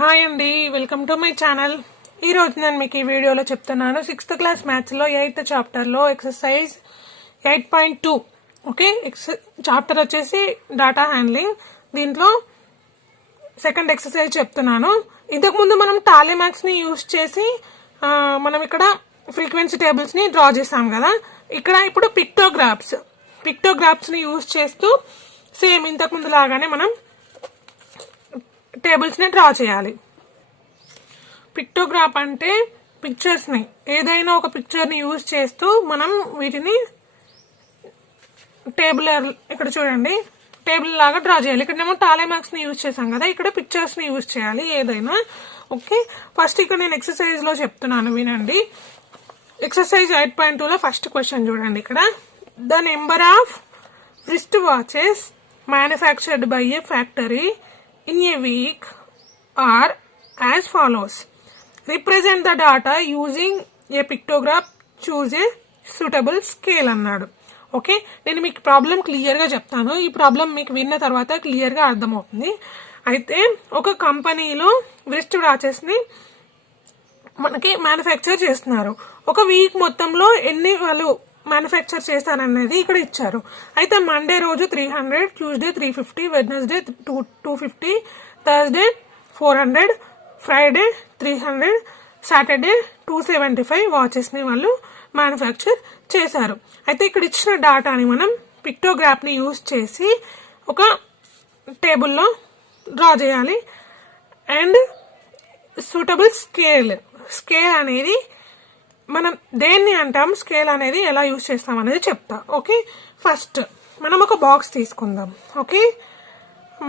Hi అండి, welcome to my channel. ఈరోజు నేను మీకు ఈ వీడియోలో చెప్తున్నాను 6th క్లాస్ మ్యాథ్స్లో 8th చాప్టర్లో ఎక్సర్సైజ్ 8.2. ఓకే, చాప్టర్ వచ్చేసి డేటా హ్యాండ్లింగ్. దీంట్లో సెకండ్ ఎక్సర్సైజ్ చెప్తున్నాను. ఇంతకుముందు మనం టాలీ మ్యాథ్స్ని యూజ్ చేసి మనం ఇక్కడ ఫ్రీక్వెన్సీ టేబుల్స్ని డ్రా చేసాం కదా. ఇక్కడ ఇప్పుడు పిక్టోగ్రాఫ్స్ని యూజ్ చేస్తూ సేమ్ ఇంతకుముందు లాగానే మనం టేబుల్స్ని డ్రా చేయాలి. పిక్టోగ్రాఫ్ అంటే పిక్చర్స్ని, ఏదైనా ఒక పిక్చర్ని యూజ్ చేస్తూ మనం వీటిని ఇక్కడ చూడండి టేబుల్ లాగా డ్రా చేయాలి. ఇక్కడనేమో టాలీ మార్క్స్ని యూజ్ చేసాం కదా, ఇక్కడ పిక్చర్స్ని యూజ్ చేయాలి ఏదైనా. ఓకే, ఫస్ట్ ఇక్కడ నేను ఎక్సర్సైజ్లో చెప్తున్నాను, వినండి. ఎక్సర్సైజ్ 8.2లో ఫస్ట్ క్వశ్చన్ చూడండి. ఇక్కడ the number of wrist watches manufactured by A factory in a week are as follows. Represent the data using a pictograph. Choose a suitable scale అన్నాడు. Okay, నేను మీకు problem క్లియర్గా చెప్తాను. ఈ ప్రాబ్లం మీకు విన్న తర్వాత క్లియర్గా అర్థమవుతుంది. అయితే ఒక కంపెనీలో రిస్ట్ వాచెస్ని మనకి మ్యానుఫ్యాక్చర్ చేస్తున్నారు. ఒక వీక్ మొత్తంలో ఎన్ని వాళ్ళు మ్యానుఫ్యాక్చర్ చేస్తారనేది ఇక్కడ ఇచ్చారు. అయితే మండే రోజు 300, Tuesday 350, Wednesday 250, Thursday 400, Friday 300, Saturday 275 వాచెస్ని వాళ్ళు మ్యానుఫ్యాక్చర్ చేశారు. అయితే ఇక్కడ ఇచ్చిన డాటాని మనం పిక్టోగ్రాఫ్ని యూజ్ చేసి ఒక టేబుల్లో డ్రా చేయాలి. అండ్ సూటబుల్ స్కేల్ అనేది మనం దేన్ని అంటాం, స్కేల్ అనేది ఎలా యూజ్ చేస్తాం అనేది చెప్తా. ఓకే, ఫస్ట్ మనం ఒక బాక్స్ తీసుకుందాం. Okay,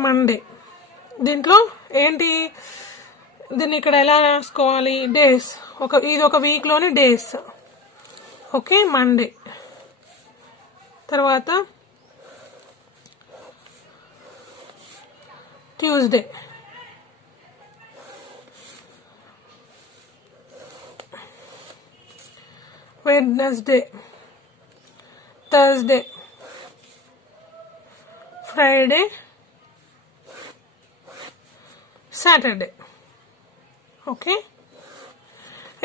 Monday. దీంట్లో ఏంటి, దీన్ని ఇక్కడ ఎలా రాసుకోవాలి, డేస్. ఇది ఒక వీక్లోని డేస్. Okay, Monday. తర్వాత Tuesday, Wednesday, Thursday, Friday, Saturday. Okay,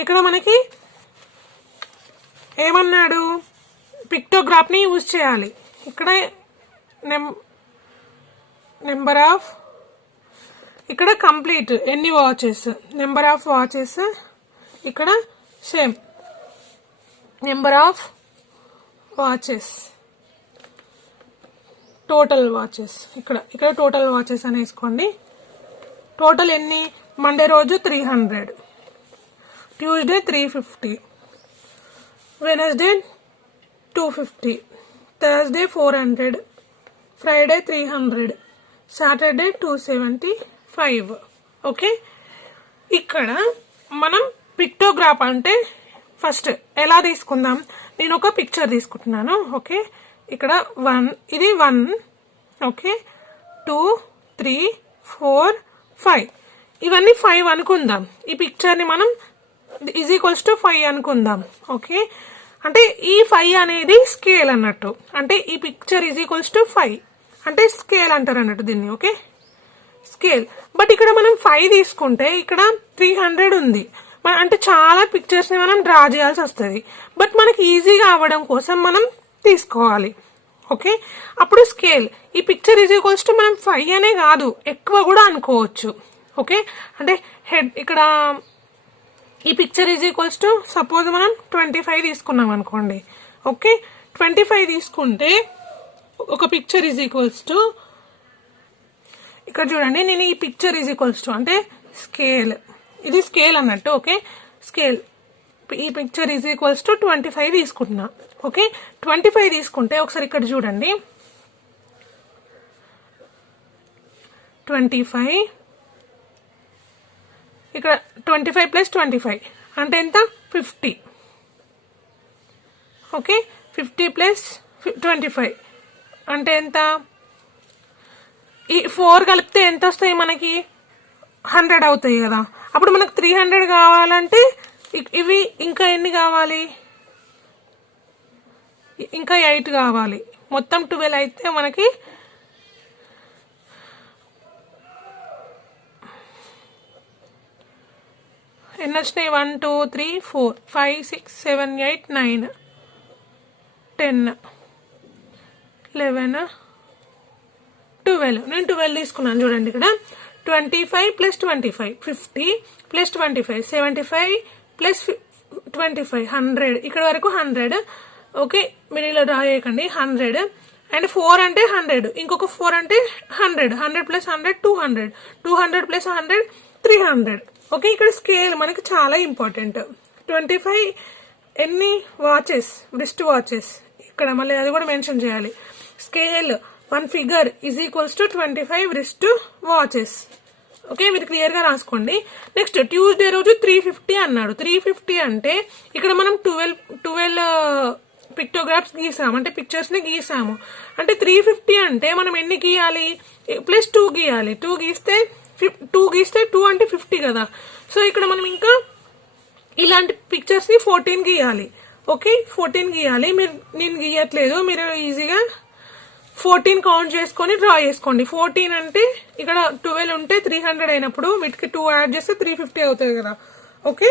ఇక్కడ మనకి ఏమన్నాడు, పిక్టోగ్రాఫ్ని యూజ్ చేయాలి. ఇక్కడ నెంబర్ ఆఫ్, ఇక్కడ కంప్లీట్ ఎన్ని వాచెస్, నెంబర్ ఆఫ్ వాచెస్, ఇక్కడ same number of watches, total watches. ఇక్కడ టోటల్ వాచెస్ అని వేసుకోండి. టోటల్ ఎన్ని, మండే రోజు 300, Tuesday 350, Wednesday 250, Thursday 400, Friday 300, Saturday 275. Okay, ఇక్కడ మనం పిక్టోగ్రాఫ్ అంటే ఫస్ట్ ఎలా తీసుకుందాం, నేను ఒక పిక్చర్ తీసుకుంటున్నాను. ఓకే, ఇక్కడ 1, ఇది 1. ఓకే, 2, 3, 4, 5, ఇవన్నీ 5 అనుకుందాం. ఈ పిక్చర్ని మనం =5 అనుకుందాం. ఓకే, అంటే ఈ 5 అనేది స్కేల్ అన్నట్టు, అంటే ఈ పిక్చర్ =5 అంటే స్కేల్ అంటారు అన్నట్టు దీన్ని. Okay, scale. బట్ ఇక్కడ మనం 5 తీసుకుంటే ఇక్కడ 300 ఉంది, అంటే చాలా పిక్చర్స్ ని మనం డ్రా చేయాల్సి వస్తుంది. బట్ మనకి ఈజీగా అవ్వడం కోసం మనం తీసుకోవాలి. ఓకే, అప్పుడు స్కేల్, ఈ పిక్చర్ మనం 5 అనే కాదు, ఎక్కువ కూడా అనుకోవచ్చు. ఓకే, అంటే హెడ్, ఇక్కడ ఈ పిక్చర్ సపోజ్ మనం 25 తీసుకున్నాం అనుకోండి. ఓకే, 25 తీసుకుంటే ఒక పిక్చర్ ఇక్కడ చూడండి, నేను ఈ పిక్చర్ అంటే స్కేల్, ఇది స్కేల్ అన్నట్టు. ఓకే, స్కేల్, ఈ పిక్చర్ 25 తీసుకుంటున్నా. ఓకే, 25 తీసుకుంటే ఒకసారి ఇక్కడ చూడండి, 25, ఇక్కడ 25 + 25 అంటే ఎంత, 50. ఓకే, 50 + 25 అంటే ఎంత, ఈ 4 కలిపితే ఎంత వస్తాయి మనకి, 100 అవుతాయి కదా. అప్పుడు మనకు 300 కావాలంటే ఇవి ఇంకా ఎన్ని కావాలి, ఇంకా 8 కావాలి. మొత్తం 12 అయితే మనకి ఎన్ని వచ్చినాయి 1 2 3 4 5 6 7 8 9 10 11 12. నేను 12 తీసుకున్నాను చూడండి. ఇక్కడ 25 + 25 50 + 25 75 + 25 100. ఇక్కడ వరకు 100. ఓకే, మీరు ఇలా డ్రా చేయకండి. 100 అండ్ 4 అంటే 100, ఇంకొక 4 అంటే 100, 100 + 100 200, 200 + 100 300. ఓకే, ఇక్కడ స్కేల్ మనకి చాలా ఇంపార్టెంట్. 25 ఎన్ని వాచెస్, రిస్ట్ వాచెస్, ఇక్కడ మళ్ళీ అది కూడా మెన్షన్ చేయాలి. Scale 1 figure is equals to 25 wrist watches. Okay, మీరు క్లియర్ గా రాసుకోండి. నెక్స్ట్ ట్యూస్డే రోజు 350 అన్నాడు. 350 అంటే ఇక్కడ మనం 12 పిక్టోగ్రాఫ్స్ గీసాము, అంటే పిక్చర్స్ ని గీసాము. అంటే 350 అంటే మనం ఎన్ని గీయాలి, +2 గీయాలి. 2 గీస్తే 2 అంటే 50 కదా. సో ఇక్కడ మనం ఇంకా ఇలాంటి పిక్చర్స్ ని 14 గీయాలి. ఓకే, 14 గీయాలి. నేను గీయట్లేదు, మీరు ఈజీగా 14 కౌంట్ చేసుకొని డ్రా చేసుకోండి. 14 అంటే ఇక్కడ 12 ఉంటే 300 అయినప్పుడు వీటికి 2 యాడ్ చేస్తే 350 అవుతుంది కదా. ఓకే,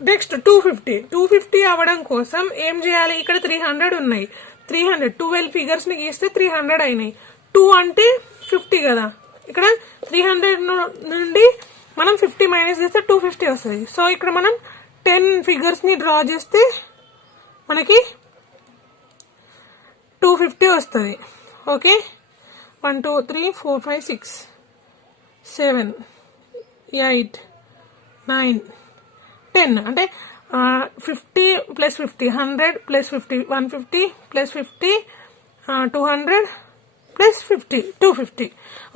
నెక్స్ట్ 250 అవ్వడం కోసం ఏం చేయాలి, ఇక్కడ 300 ఉన్నాయి. 12 ఫిగర్స్ ని గీస్తే 300 అయినాయి. 2 అంటే 50 కదా. ఇక్కడ 300 నుండి మనం 50 మైనస్ చేస్తే 250 వస్తుంది. సో ఇక్కడ మనం 10 ఫిగర్స్ ని డ్రా చేస్తే మనకి 250 వస్తుంది. ఓకే, 1 2 3 4 5 6 7 8 9 10 అంటే 50 + 50 100 + 50 150 + 50 200 + 50 250.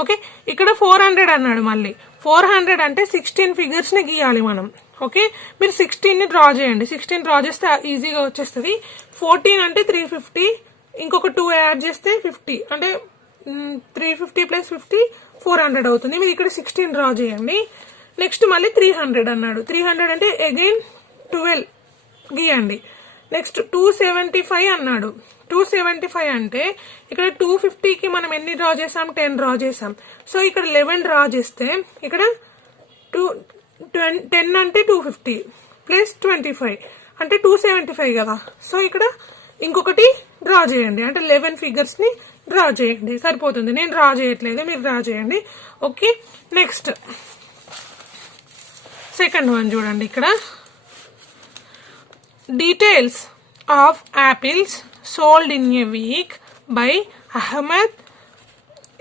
ఓకే, ఇక్కడ 400 అన్నాడు. మళ్ళీ 400 అంటే 16 ఫిగర్స్ ని గీయాలి మనం. ఓకే, మీరు 16 ని డ్రా చేయండి. 16 డ్రా చేస్తే ఈజీగా వచ్చేస్తుంది. 14 అంటే 350, ఇంకొక 2 యాడ్ చేస్తే 50, అంటే 350 + 50 400 అవుతుంది. మీరు ఇక్కడ 16 డ్రా చేయండి. నెక్స్ట్ మళ్ళీ 300 అన్నాడు. 300 అంటే అగైన్ 12 గీయండి. నెక్స్ట్ 275 అన్నాడు. 275 అంటే ఇక్కడ 250కి మనం ఎన్ని డ్రా చేసాం, 10 డ్రా చేసాం. సో ఇక్కడ 11 డ్రా చేస్తే ఇక్కడ 10 అంటే 250 + 25 అంటే 275 కదా. సో ఇక్కడ ఇంకొకటి డ్రా చేయండి, అంటే 11 ఫిగర్స్ ని డ్రా చేయండి, సరిపోతుంది. నేను డ్రా చేయట్లేదు, మీరు డ్రా చేయండి. ఓకే, నెక్స్ట్ సెకండ్ వన్ చూడండి. ఇక్కడ details of apples sold in a week by Ahmed,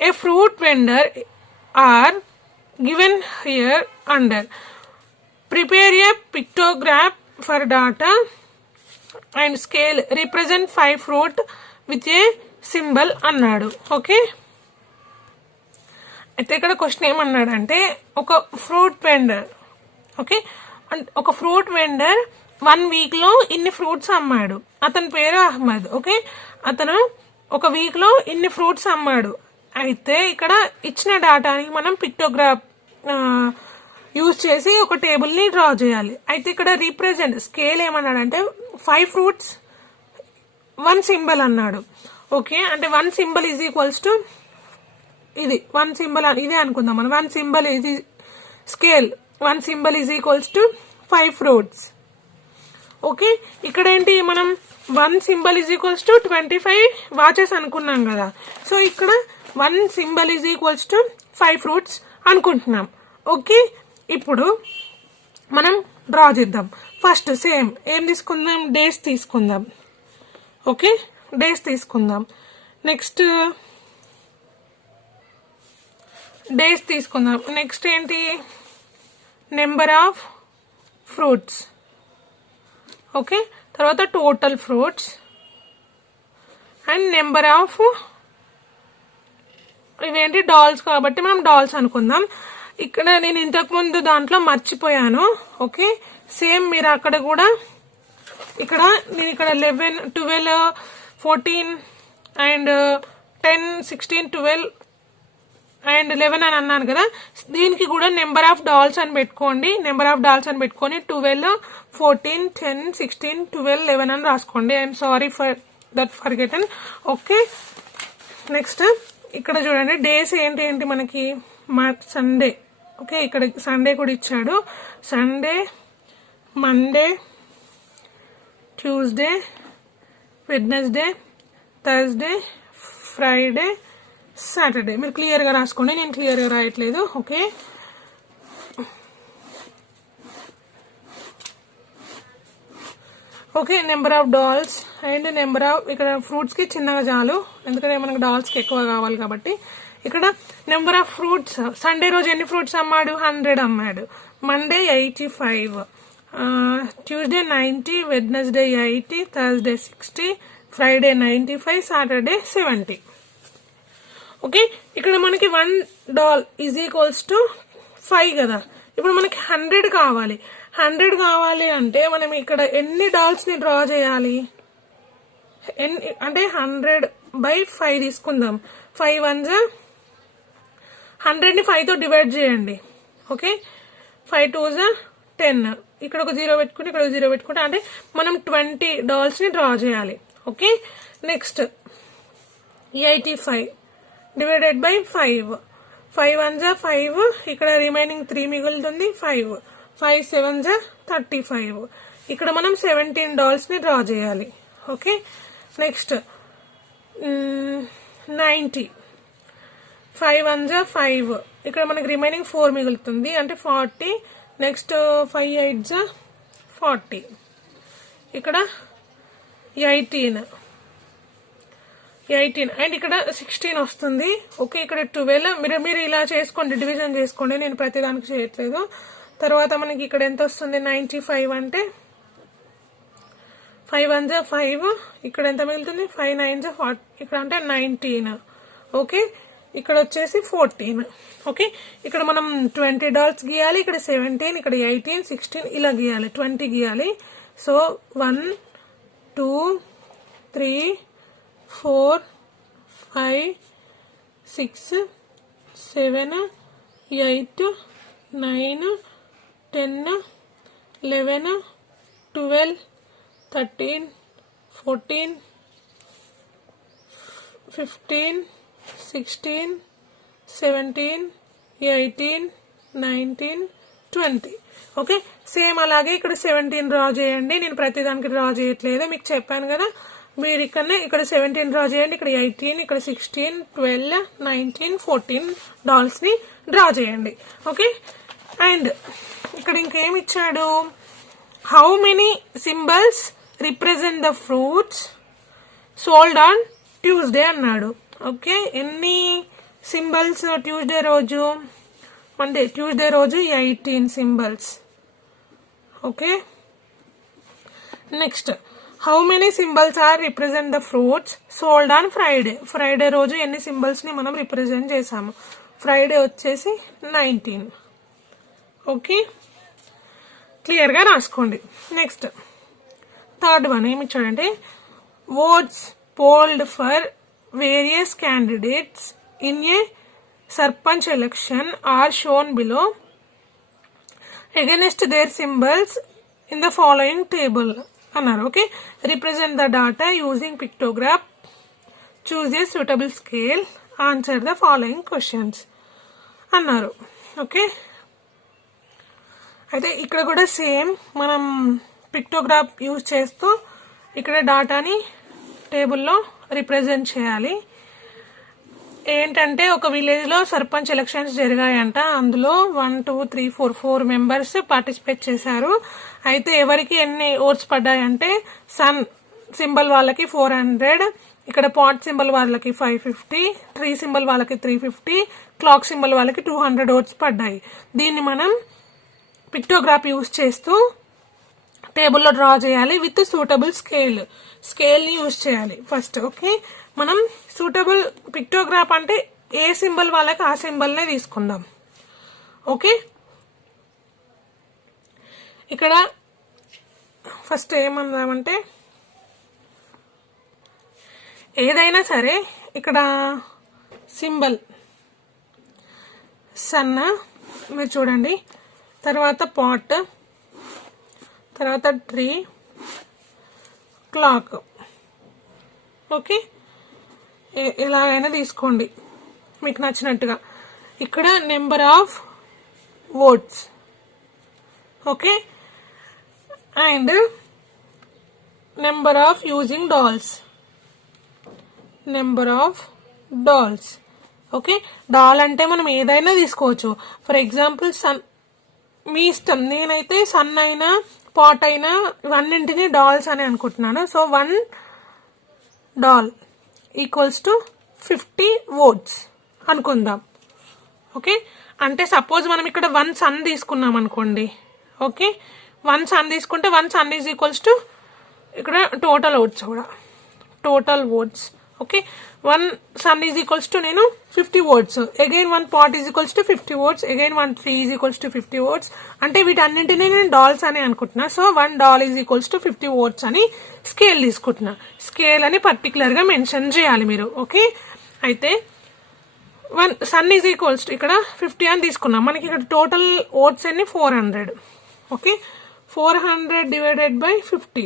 a fruit vendor, are given here under. Prepare a pictograph for data and scale. Represent 5 fruit with a symbol అన్నాడు. Okay, అయితే ఇక్కడ question ఏమన్నాడంటే ఒక fruit vendor, okay, ఒక fruit vendor 1 week లో ఇన్ని fruits అమ్మాడు. అతని పేరు అహ్మద్. ఓకే, అతను ఒక వీక్ లో ఇన్ని ఫ్రూట్స్ అమ్మాడు. అయితే ఇక్కడ ఇచ్చిన డేటాని మనం పిక్టోగ్రాఫ్ యూజ్ చేసి ఒక టేబుల్ ని డ్రా చేయాలి. అయితే ఇక్కడ రీప్రజెంట్ స్కేల్ ఏమన్నాడంటే 5 ఫ్రూట్స్ 1 సింబల్ అన్నాడు. ఓకే, అంటే 1 సింబల్ ఈజ్ ఈక్వల్స్ టు ఇది 1 సింబల్ ఇదే అనుకుందాం మనం. 1 సింబల్ ఇది scale, 1 symbol is equals to 5 fruits. Okay, ఇక్కడ ఏంటి మనం 1 symbol is equals to 25 watches అనుకున్నాం కదా. సో ఇక్కడ 1 symbol is equals to 5 fruits అనుకుంటున్నాం. ఓకే, ఇప్పుడు మనం డ్రా చేద్దాం. ఫస్ట్ సేమ్ ఏం తీసుకుందాం, డేస్ తీసుకుందాం. ఓకే, డేస్ తీసుకుందాం. నెక్స్ట్ డేస్ తీసుకుందాం. నెక్స్ట్ ఏంటి, నెంబర్ ఆఫ్ ఫ్రూట్స్. ఓకే, తర్వాత total fruits and number of, ఇవేంటి డాల్స్ కాబట్టి మనం డాల్స్ అనుకుందాం. ఇక్కడ నేను ఇంతకు ముందు దాంట్లో మర్చిపోయాను. ఓకే, సేమ్ మీరు అక్కడ కూడా ఇక్కడ నేను ఇక్కడ 11 12 14 అండ్ 10 16 12 అండ్ 11 అని అన్నాను కదా. దీనికి కూడా నెంబర్ ఆఫ్ డాల్స్ అని పెట్టుకోండి. నెంబర్ ఆఫ్ డాల్స్ అని పెట్టుకొని 12 14 10 16 12 11 అని రాసుకోండి. I'm sorry for that forgotten. Okay, next ఇక్కడ చూడండి డేస్ ఏంటి మనకి సండే. ఓకే, ఇక్కడ సండే కూడా ఇచ్చాడు. Sunday Monday, Tuesday, Wednesday, Thursday, Friday, Saturday. మీరు క్లియర్గా రాసుకోండి, నేను క్లియర్గా రాయట్లేదు. Okay, okay. Number of dolls and number of, ఇక్కడ ఫ్రూట్స్కి చిన్నగా చాలు, ఎందుకంటే మనకు డాల్స్కి ఎక్కువ కావాలి కాబట్టి. ఇక్కడ నెంబర్ ఆఫ్ ఫ్రూట్స్, సండే రోజు ఎన్ని ఫ్రూట్స్ అమ్మాడు? 100 అమ్మాడు. Monday 85, Tuesday 90, Wednesday 80, Thursday 60, Friday 95, Saturday 70. Okay, ఇక్కడ మనకి 1 డాల్ ఈజ్ ఈక్వల్స్ టు 5 కదా. ఇప్పుడు మనకి 100 కావాలి. 100 కావాలి అంటే మనం ఇక్కడ ఎన్ని డాల్స్ ని డ్రా చేయాలి? అంటే 100/5 తీసుకుందాం. 5 1 100 ని 5 తో డివైడ్ చేయండి. ఓకే, 5 2 10. ఇక్కడ ఒక 0 పెట్టుకుంటే ఇక్కడ 0 పెట్టుకుంటే అంటే మనం 20 డాల్స్ ని డ్రా చేయాలి. Okay, next 85 divided by 5. 5 1 5, ఇక్కడ రిమైనింగ్ 3 మిగులుతుంది. 5 5 7 35. ఇక్కడ మనం 17 డాల్స్ ని డ్రా చేయాలి. Okay, next 90. 5 1 5, ఇక్కడ మనకి రిమైనింగ్ 4 మిగులుతుంది అంటే 40. నెక్స్ట్ 5 8 40. ఇక్కడ 18 అండ్ ఇక్కడ 16 వస్తుంది. ఓకే, ఇక్కడ 12. మీరు ఇలా చేసుకోండి, డివిజన్ చేసుకోండి, నేను ప్రతిదానికి చేయట్లేదు. తర్వాత మనకి ఇక్కడ ఎంత వస్తుంది? 95 అంటే 5 1 5, ఇక్కడ ఎంత మిగులుతుంది? 5 9 40, ఇక్కడ అంటే 19. ఓకే, ఇక్కడ వచ్చేసి 14. ఓకే, ఇక్కడ మనం 20 డాల్స్ గీయాలి. ఇక్కడ 17, ఇక్కడ 18 16 ఇలా గీయాలి, 20 గీయాలి. సో 1 2 3 4 5 6 7 8 9 10 11 12 13 14 15 16 17 18 19 20. ఓకే, సేమ్ అలాగే ఇక్కడ 17 డ్రా చేయండి. నేను ప్రతిదానికి డ్రా చేయట్లేదు, మీకు చెప్పాను కదా. మీరు ఇక్కడ 17 డ్రా చేయండి. ఇక్కడ 18, ఇక్కడ 16 12 19 14 డాల్స్ ని డ్రా చేయండి. ఓకే, అండ్ ఇక్కడ ఇంకేమి ఇచ్చాడు? How many symbols represent the fruits sold on Tuesday అన్నాడు. ఓకే, ఎన్ని సింబల్స్ ట్యూస్డే రోజు? ట్యూస్డే రోజు 18 symbols. Okay, next how many symbols are represent the fruits sold on Friday? Friday రోజు ఎన్ని సింబల్స్ ని మనం రిప్రజెంట్ చేసాము? ఫ్రైడే వచ్చేసి 19. ఓకే, క్లియర్ గా రాసుకోండి. నెక్స్ట్ థర్డ్ వన్ ఏమి ఇచ్చాడంటే votes polled for various candidates in a sarpanch election are shown below against their symbols in the following table అన్నారు. Okay, represent the data using pictograph, choose a suitable scale, answer the following questions అన్నారు. Okay, అయితే ఇక్కడ కూడా same మనం pictograph use చేస్తూ ఇక్కడ డాటాని టేబుల్లో represent చేయాలి. ఏంటంటే ఒక విలేజ్ లో సర్పంచ్ ఎలక్షన్స్ జరిగాయంట. అందులో 1 2 3 4 మెంబర్స్ పార్టిసిపేట్ చేశారు. అయితే ఎవరికి ఎన్ని ఓట్స్ పడ్డాయంటే సన్ సింబల్ వాళ్ళకి 400, ఇక్కడ పాట్ సింబల్ వాళ్ళకి 550, ట్రీ సింబల్ వాళ్ళకి 350, క్లాక్ సింబల్ వాళ్ళకి 200 ఓట్స్ పడ్డాయి. దీన్ని మనం పిక్టోగ్రాఫ్ యూజ్ చేస్తూ టేబుల్లో డ్రా చేయాలి విత్ సూటబుల్ స్కేల్ ని యూజ్ చేయాలి ఫస్ట్. ఓకే, మనం సూటబుల్ పిక్టోగ్రాఫ్ అంటే ఏ సింబల్ వాళ్ళకి ఆ సింబల్నే తీసుకుందాం. ఓకే, ఇక్కడ ఫస్ట్ ఏమన్నామంటే ఏదైనా సరే ఇక్కడ సింబల్ సన్న మీరు చూడండి, తర్వాత పాట్, తర్వాత ట్రీ, క్లాక్. ఓకే, ఎలాగైనా తీసుకోండి మీకు నచ్చినట్టుగా. ఇక్కడ number of votes. Okay, and number of using dolls, number of dolls. Okay, doll అంటే మనం ఏదైనా తీసుకోవచ్చు. ఫర్ ఎగ్జాంపుల్ సన్, మీ ఇష్టం. నేనైతే సన్ అయినా పాట్ అయినా ఇవన్నింటినీ డాల్స్ అని అనుకుంటున్నాను. So 1 doll equals to 50 votes అనుకుందాం. ఓకే, అంటే సపోజ్ మనం ఇక్కడ 1 సన్ తీసుకున్నాం అనుకోండి. ఓకే, 1 సన్ తీసుకుంటే 1 సన్ ఈజ్ ఈక్వల్స్ టు ఇక్కడ టోటల్ ఓట్స్ కూడా, total votes. Okay, 1 sun is equals to నేను 50 votes. Again 1 pot is equals to 50 votes. Again 1 tree is equals to 50 votes. అంటే వీటన్నింటినీ నేను డాల్స్ అని అనుకుంటున్నా. So 1 doll is equals to 50 votes అని scale తీసుకుంటున్నా. స్కేల్ అని పర్టికులర్ గా మెన్షన్ చేయాలి మీరు. ఓకే, అయితే 1 sun is equals to ఇక్కడ 50 అని తీసుకున్నాం. మనకి ఇక్కడ టోటల్ ఓట్స్ అన్ని 400. ఓకే, 400 డివైడెడ్ బై 50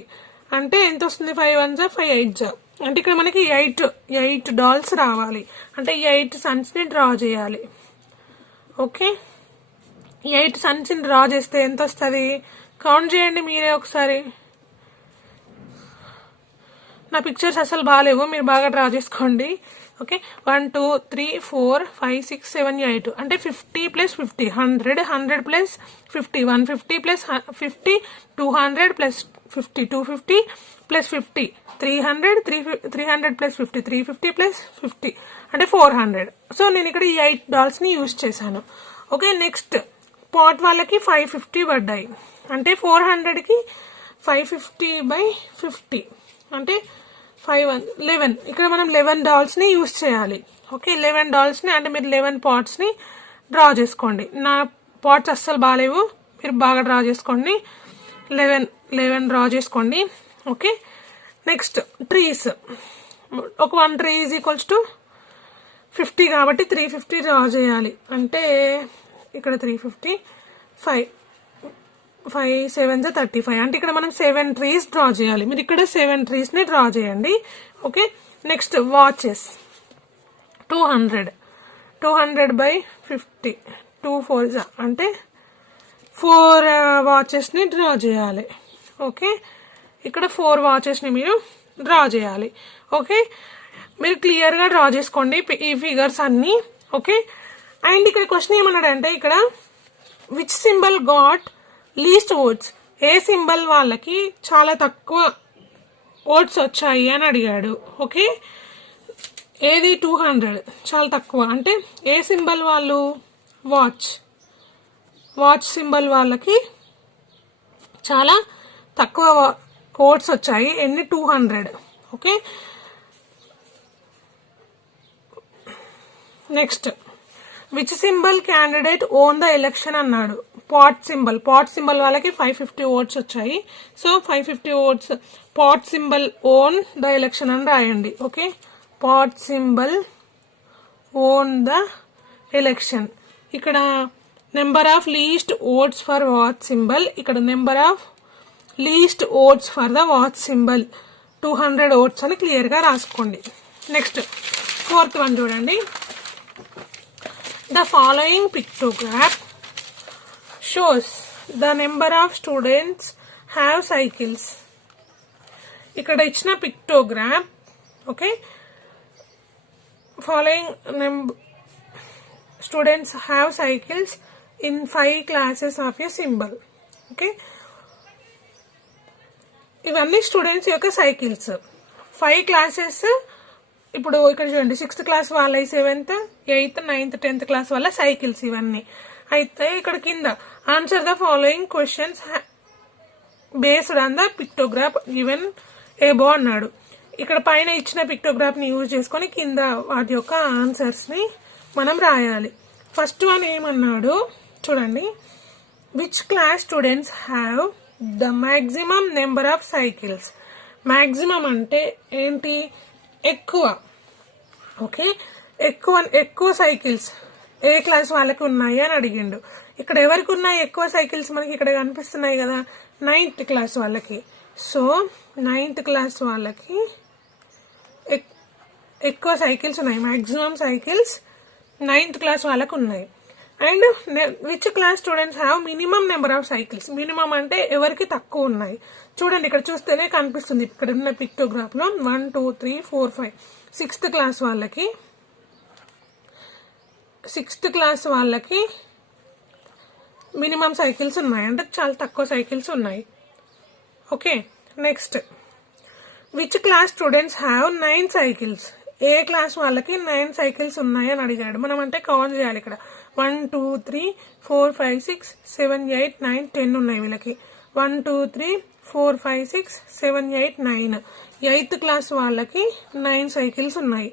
అంటే ఎంత వస్తుంది? 5 1s 5 8s. అంటే ఇక్కడ మనకి 8 డాల్స్ రావాలి. అంటే 8 సన్స్ ని డ్రా చేయాలి. ఓకే, 8 సన్స్ ని డ్రా చేస్తే ఎంత వస్తుంది? కౌంట్ చేయండి మీరే ఒకసారి. నా పిక్చర్స్ అసలు బాగాలేవు, మీరు బాగా డ్రా చేసుకోండి. ఓకే, 1 2 3 4 5 6 7 8 అంటే 50 plus 50 100, 100 plus 50 150 plus 50 200 plus 50 250 plus 50 300 300 plus 50 350 plus 50 అంటే 400. సో నేను ఇక్కడ ఈ 8 డాల్స్ ని యూజ్ చేశాను. ఓకే, నెక్స్ట్ పాట్ వాళ్ళకి 550 పడ్డాయి. అంటే 400 కి 550 బై 50 అంటే 11. ఇక్కడ మనం 11 డాల్స్ ని యూజ్ చేయాలి. ఓకే, 11 డాల్స్ ని అంటే మీరు 11 పాట్స్ ని డ్రా చేసుకోండి. నా పాట్స్ అస్సలు బాగాలేవు, మీరు బాగా డ్రా చేసుకోండి. 11 డ్రా చేసుకోండి. Okay, next trees. ఒక 1 ట్రీ ఈజ్ ఈక్వల్స్ టు 50 కాబట్టి 350 డ్రా చేయాలి. అంటే ఇక్కడ 350 5 7s 35 అంటే ఇక్కడ మనం 7 ట్రీస్ డ్రా చేయాలి. మీరు ఇక్కడ 7 ట్రీస్ ని డ్రా చేయండి. Okay, next watches 200 by 50 2 4s అంటే 4 వాచెస్ ని డ్రా చేయాలి. ఓకే, ఇక్కడ 4 వాచెస్ ని మీరు డ్రా చేయాలి. ఓకే, మీరు క్లియర్ గా డ్రా చేసుకోండి ఈ ఫిగర్స్ అన్ని. ఓకే, అండ్ ఇక్కడ క్వశ్చన్ ఏమన్నాడంటే ఇక్కడ which symbol got least votes, ఏ సింబల్ వాళ్ళకి చాలా తక్కువ ఓట్స్ వచ్చాయి అని అడిగాడు. ఓకే, ఏది 200 చాలా తక్కువ అంటే ఏ సింబల్ వాళ్ళు? వాచ్ సింబల్ వాళ్ళకి చాలా తక్కువ ఓట్స్ వచ్చాయి. ఎన్ని? 200. Okay, next which symbol candidate won the election అన్నాడు. పాట్ సింబల్ వాళ్ళకి 550 ఓట్స్ వచ్చాయి. So 550 votes pot symbol won the election అని రాయండి. Okay, pot symbol won the election. ఇక్కడ number of least votes for watch symbol, ఇక్కడ number of least votes for the watch symbol 200 votes అని clear గా రాసుకోండి. Next 4th one చూడండి. The following pictograph shows the number of students have cycles. ఇక్కడ ఇచ్చిన pictogram. Okay, following students have cycles in 5 classes of a symbol. Okay, ఇవన్నీ students యొక్క cycles. 5 classes. ఇప్పుడు ఇక్కడ చూడండి 6th క్లాస్ వాళ్ళ, 7th 8th 9th 10th class వాళ్ళ cycles ఇవన్నీ. అయితే ఇక్కడ కింద answer the following questions based on the pictograph given above అన్నాడు. ఇక్కడ పైన ఇచ్చిన పిక్టోగ్రాఫ్ ని యూజ్ చేసుకొని కింద వాటి యొక్క ఆన్సర్స్ ని మనం రాయాలి. ఫస్ట్ వన్ ఏమన్నాడు చూడండి. Which class students have the maximum number of cycles. Maximum అంటే ఏంటి? ఎక్కువ. ఓకే, ఎక్కువ సైకిల్స్ ఏ క్లాస్ వాళ్ళకి ఉన్నాయి అని అడిగిండు. ఇక్కడ ఎవరికి ఉన్నాయి ఎక్కువ సైకిల్స్? మనకి ఇక్కడ కనిపిస్తున్నాయి కదా, 9th క్లాస్ వాళ్ళకి. సో 9th క్లాస్ వాళ్ళకి ఎక్కువ సైకిల్స్ ఉన్నాయి. మాక్సిమం సైకిల్స్ 9th క్లాస్ వాళ్ళకు ఉన్నాయి. And which class students have minimum number of cycles. Minimum అంటే ఎవరికి తక్కువ ఉన్నాయి. చూడండి ఇక్కడ చూస్తేనే కనిపిస్తుంది, ఇక్కడ ఉన్న పిక్టోగ్రాఫ్ లో 1 2 3 4 5 6th క్లాస్ వాళ్ళకి మినిమం సైకిల్స్ ఉన్నాయి, అంటే చాలా తక్కువ సైకిల్స్ ఉన్నాయి. Okay, next which class students have 9 cycles. A class వాళ్ళకి 9 సైకిల్స్ ఉన్నాయి అని అడిగాడు. మనం అంటే కౌంట్ చేయాలి. ఇక్కడ 1 2 3 4 5 6 7 8 9 10 ఉన్నాయి వీళ్ళకి. 1 2 3 4 5 6 7 8 9. 8th క్లాస్ వాళ్ళకి 9 సైకిల్స్ ఉన్నాయి.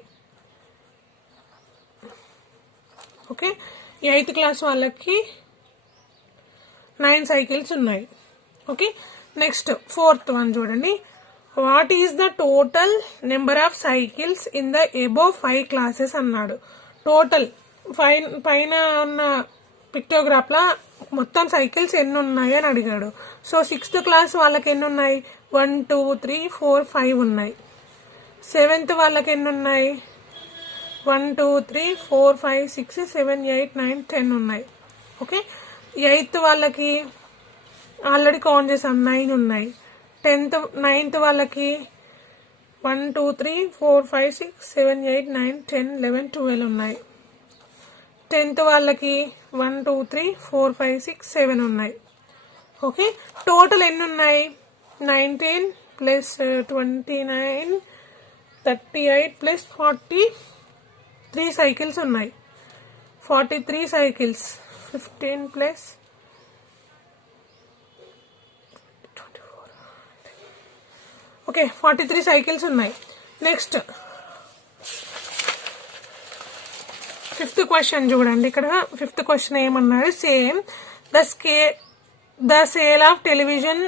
ఓకే, 8th క్లాస్ వాళ్ళకి 9 సైకిల్స్ ఉన్నాయి. ఓకే, నెక్స్ట్ 4th వన్ చూడండి. What is the total number of cycles in the above 5 classes అన్నాడు. టోటల్ పైన ఉన్న పిక్టోగ్రాఫ్ లా మొత్తం సైకిల్స్ ఎన్ని ఉన్నాయి అని అడిగాడు. సో 6th క్లాస్ వాళ్ళకి ఎన్ని ఉన్నాయి? 1 2 3 4 5 ఉన్నాయి. 7th వాళ్ళకి ఎన్ని ఉన్నాయి? 1 2 3 4 5 6 7 8 9 10 ఉన్నాయి. ఓకే, 8th వాళ్ళకి ఆల్రెడీ కౌంట్ చేసాం, 9 ఉన్నాయి. 9th వాళ్ళకి 1 2 3 4 5 6 7 8 9 10 11 12 ఉన్నాయి. 10th వాళ్ళకి 1 2 3 4 5 6 7 ఉన్నాయి. ఓకే, టోటల్ ఎన్ని ఉన్నాయి? 19 ప్లస్ 29 38 ప్లస్ 43 సైకిల్స్ ఉన్నాయి. 43 సైకిల్స్. 15 ప్లస్ 24. ఓకే, 43 సైకిల్స్ ఉన్నాయి. నెక్స్ట్ 5th క్వశ్చన్ చూడండి. ఇక్కడ 5th క్వశ్చన్ ఏమన్నాడు? Same the sale of television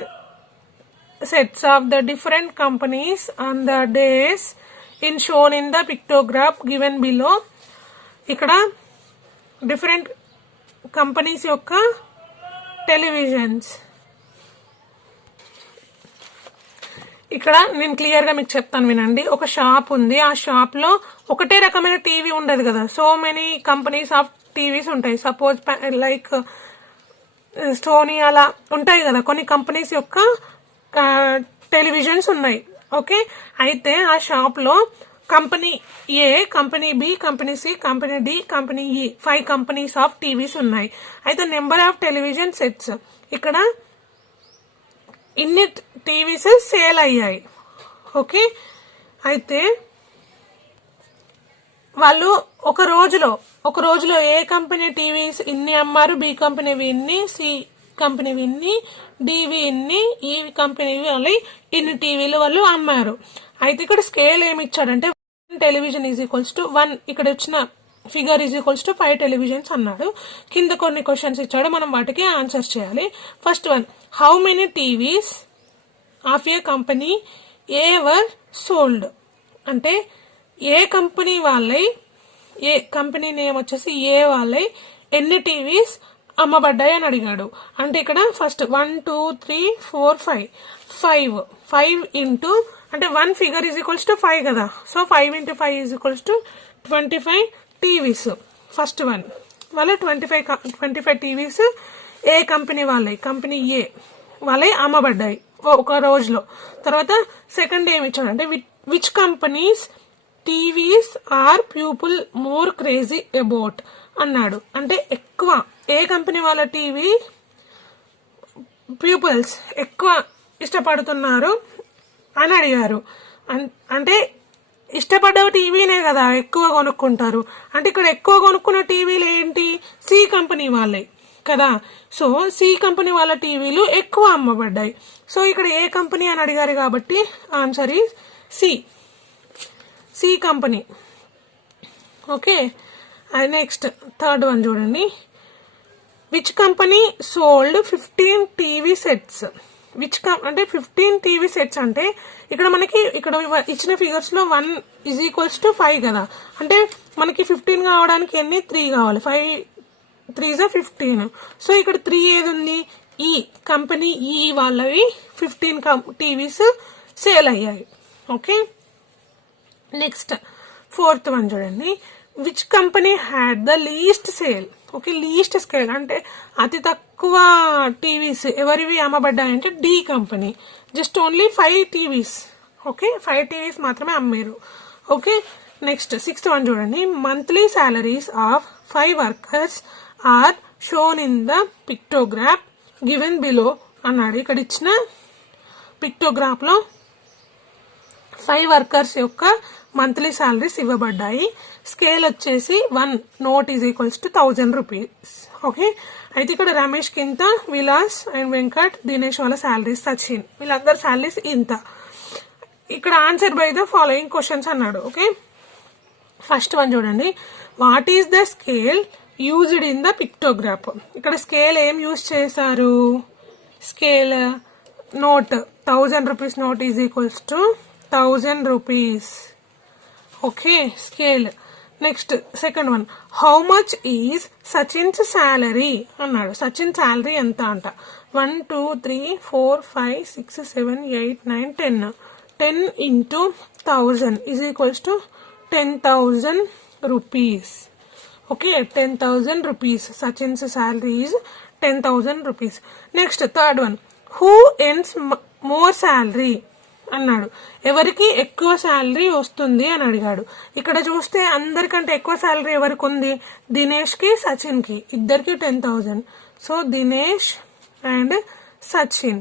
sets of the different companies on the days in shown in the pictograph given below. ఇక్కడ different companies యొక్క televisions. ఇక్కడ నేను clear గా మీకు చెప్తాను వినండి. ఒక షాప్ ఉంది, ఆ షాప్ లో ఒకటే రకమైన టీవీ ఉండదు కదా, so many companies of TVs ఉంటాయి. సపోజ్ లైక్ సోనీ అలా ఉంటాయి కదా, కొన్ని కంపెనీస్ యొక్క టెలివిజన్స్ ఉన్నాయి. ఓకే, అయితే ఆ షాప్ లో company A, company B, company C, company D, company E 5 companies of TVs ఉన్నాయి. అయితే నెంబర్ ఆఫ్ టెలివిజన్ సెట్స్, ఇక్కడ ఇన్ని టీవీస్ సేల్ అయ్యాయి. ఓకే, అయితే వాళ్ళు ఒక రోజులో ఏ కంపెనీ టీవీస్ ఇన్ని అమ్మారు, బి కంపెనీవి ఇన్ని, సి కంపెనీవి ఇన్ని, డివి ఇన్ని, ఈ కంపెనీవి వాళ్ళు ఇన్ని టీవీలు వాళ్ళు అమ్మారు. అయితే ఇక్కడ స్కేల్ ఏమి ఇచ్చాడంటే టెలివిజన్ ఈజ్ ఈక్వల్స్ టు 1, ఇక్కడ వచ్చిన figure is equals to 5 televisions అన్నాడు. కింద కొన్ని క్వశ్చన్స్ ఇచ్చాడు, మనం వాటికి ఆన్సర్ చేయాలి. First one, how many TVs of A company A were sold. అంటే ఏ కంపెనీ వాళ్ళై, ఏ కంపెనీ నేమ్ వచ్చేసి ఏ వాళ్ళై ఎన్ని టీవీస్ అమ్మబడ్డాయి అని అడిగాడు. అంటే ఇక్కడ ఫస్ట్ 1 2 3 4 5 5 ఇంటూ, అంటే 1 ఫిగర్ ఈజ్ ఈక్వల్స్ టు 5 కదా, so 5 into 5 is equals to 25 TVs. First one వాళ్ళ 25 టీవీస్ ఏ కంపెనీ వాళ్ళై, కంపెనీ ఏ వాళ్ళై అమ్మబడ్డాయి ఒక రోజులో. తర్వాత సెకండ్ ఏమి ఇచ్చాడు అంటే which companies TVs are people more crazy about అన్నాడు. అంటే ఎక్కువ ఏ కంపెనీ వాళ్ళ టీవీ పీపుల్స్ ఎక్కువ ఇష్టపడుతున్నారు అని అడిగారు. అంటే ఇష్టపడ్డ టీవీనే కదా ఎక్కువ కొనుక్కుంటారు. అంటే ఇక్కడ ఎక్కువ కొనుక్కున్న టీవీలు ఏంటి? సి కంపెనీ వాళ్ళే కదా, సో సి కంపెనీ వాళ్ళ టీవీలు ఎక్కువ అమ్మబడ్డాయి. సో ఇక్కడ ఏ కంపెనీ అని అడిగారు కాబట్టి answer is C company. Okay, next third one చూడండి. Which company sold 15 TV sets. అంటే 15 టీవీ సెట్స్ అంటే ఇక్కడ మనకి ఇక్కడ ఇచ్చిన ఫిగర్స్ లో 1 ఈజ్ ఈక్వల్స్ టు 5 కదా, అంటే మనకి 15 కావడానికి ఎన్ని? 3 కావాలి. 5 3 is 15. సో ఇక్కడ 3 ఏది ఉంది? ఈ కంపెనీ ఈ వాళ్ళవి 15 టీవీస్ సేల్ అయ్యాయి. ఓకే, నెక్స్ట్ ఫోర్త్ వన్ చూడండి, which company had the least sale. Okay, least scale అంటే అతి తక్కువ టీవీస్ ఎవరివి అమ్మబడ్డాయంటే D company. Just only 5 TVs. Okay, 5 TVs మాత్రమే అమ్మారు. ఓకే, నెక్స్ట్ సిక్స్త్ వన్ చూడండి, monthly salaries of 5 workers are shown in the pictograph given below అన్నాడు. ఇక్కడ ఇచ్చిన పిక్టోగ్రాఫ్ లో 5 వర్కర్స్ యొక్క మంత్లీ సాలరీస్ ఇవ్వబడ్డాయి. స్కేల్ వచ్చేసి 1 note is equals to 1000 rupees. Okay, అయితే ఇక్కడ రమేష్ కి ఇంత, విలాస్ అండ్ వెంకట్, దినేష్ వాళ్ళ సాలరీస్, సచిన్ వీళ్ళందరి సాలరీస్ ఇంత. ఇక్కడ answer by the following questions అన్నాడు. ఓకే, ఫస్ట్ వన్ చూడండి, what is the scale used in the pictograph. ఇక్కడ స్కేల్ ఏం యూజ్ చేశారు, scale note 1000 rupees note is equals to 1000 rupees. Okay, scale. Next second one, how much is Sachin's salary అన్నాడు. Sachin salary ఎంత అంట. 1 2 3 4 5 6 7 8 9 10. 10 into 1000 is equals to 10,000 rupees. Okay, 10,000 rupees. Sachin's salary is 10,000 rupees. Next, third one, who earns more salary అన్నాడు. ఎవరికి ఎక్కువ salary వస్తుంది అని అడిగాడు. ఇక్కడ చూస్తే అందరికంటే ఎక్కువ శాలరీ ఎవరికి ఉంది, దినేష్ కి సచిన్ కి, ఇద్దరికి 10,000. So Dinesh and Sachin.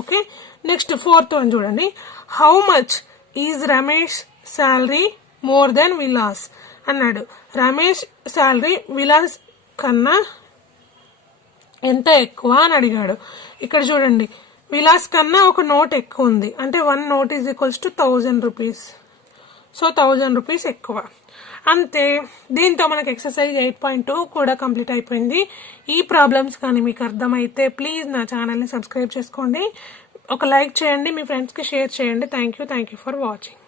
Okay, next fourth one చూడండి, how much is Ramesh salary more than Vilas అన్నాడు. రమేష్ శాలరీ విలాస్ కన్నా ఎంత ఎక్కువ అని అడిగాడు. ఇక్కడ చూడండి, విలాస్ కన్నా ఒక నోట్ ఎక్కువ ఉంది, అంటే 1 note is equals to 1000 rupees. So 1000 rupees ఎక్కువ. అంతే, దీంతో మనకి ఎక్సర్సైజ్ 8.2 కూడా కంప్లీట్ అయిపోయింది. ఈ ప్రాబ్లమ్స్ కానీ మీకు అర్థమైతే ప్లీజ్ నా ఛానల్ని సబ్స్క్రైబ్ చేసుకోండి, ఒక లైక్ చేయండి, మీ ఫ్రెండ్స్కి షేర్ చేయండి. Thank you for watching.